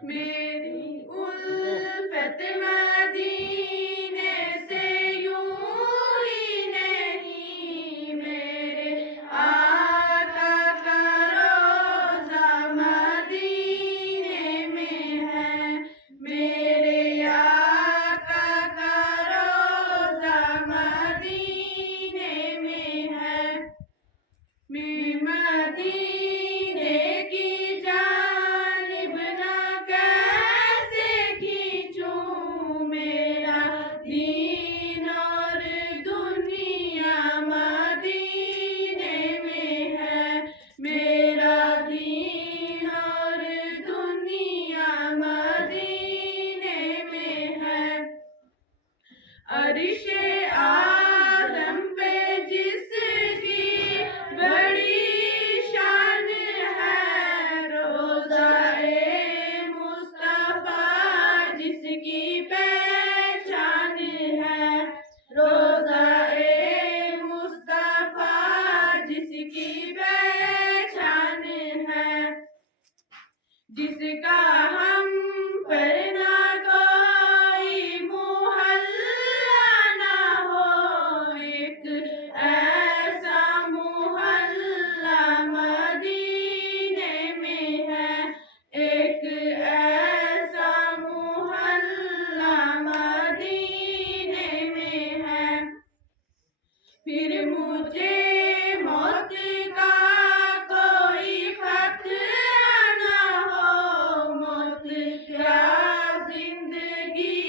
میری الفت مدینے سے یوں ہی نہیں، میرے آقا کا روضہ مدینے میں ہے، میرے آقا کا روضہ مدینے میں ہے۔ میں مدینے کی جانب نہ کیسے کھینچوں، میرا دین اور دنیا مدینے میں ہے، میرا دین اور دنیا مدینے میں ہے۔ عرش اعظم پہ جس کی بڑی شان ہے، روضہ مصطفیٰ جس کی پہچان ہے، روضہ مصطفیٰ جس کی پہچان ہے، جس کا ہم پر نہ کوئی محلہ نہ ہو، ایک ایسا محلہ مدینے میں ہے، ایک ایسا محلہ مدینے میں ہے۔ پھر مجھے موت کا کوئی خطرہ نہ ہو، موت کیا زندگی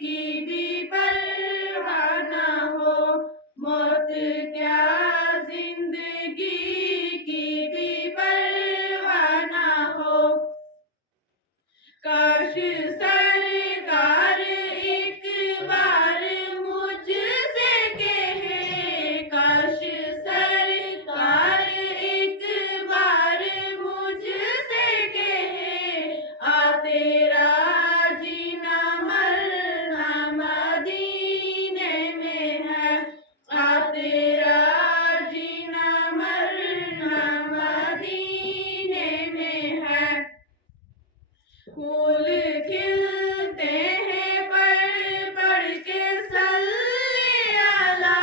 کی بھی پرواہ نہ ہو، موت کیا زندگی کی بھی پرواہ نہ ہو۔ کاش سرکار ایک بار مجھ سے کہے، کاش سرکار ایک بار مجھ سے کہے، آ تیرا جینا مرنا مدینے میں ہے، آ تیرا جینا مرنا مدینے میں ہے۔ پھول کھلتے ہیں پڑھ کے صلی علی،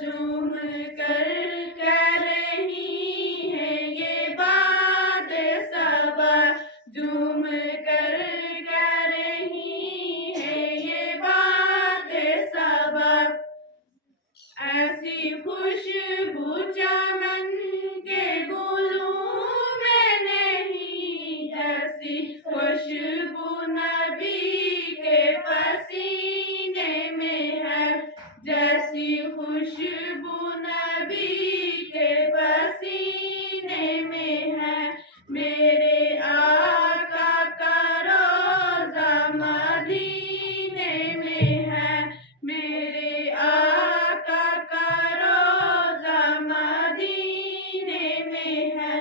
جھوم کر کہہ رہی ہیں یہ باد صبا، جھوم کر کہہ رہی ہیں یہ باد صبا۔ ایسی خوشبو چمن کے گلوں میں نہیں، ایسی خوشبو نبی کے پسینے میں ہے، جیسی خوشبو نبی کے پسینے میں ہے، میرے آقا کا روضہ مدینے میں ہے، میرے آقا کا روضہ مدینے میں ہے۔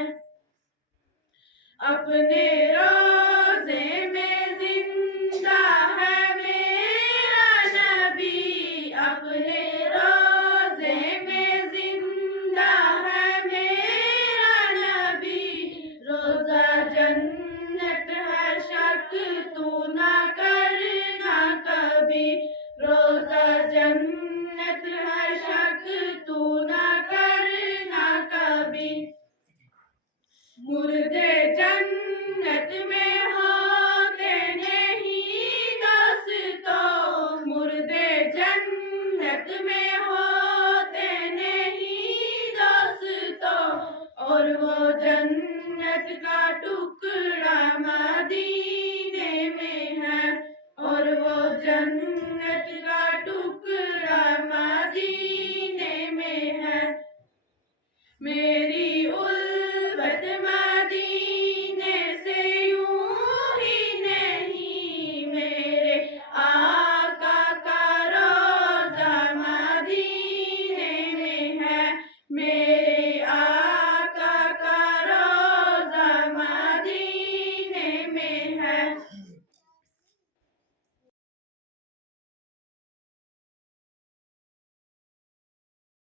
اپنے روضے میں زندہ ہے میرا نبی، اپنے روضے میں زندہ ہے میرا نبی، روضہ جنت ہے شک تو نہ کرنا کبھی، روضہ جنت ہے شک تو نہ کرنا کبھی۔ مردے جنت میں ہوتے نہیں دوستوں، مردے جنت میں ہوتے نہیں دوستوں، اور وہ جنت کا ٹکڑا مدینے میں ہے، اور وہ جنت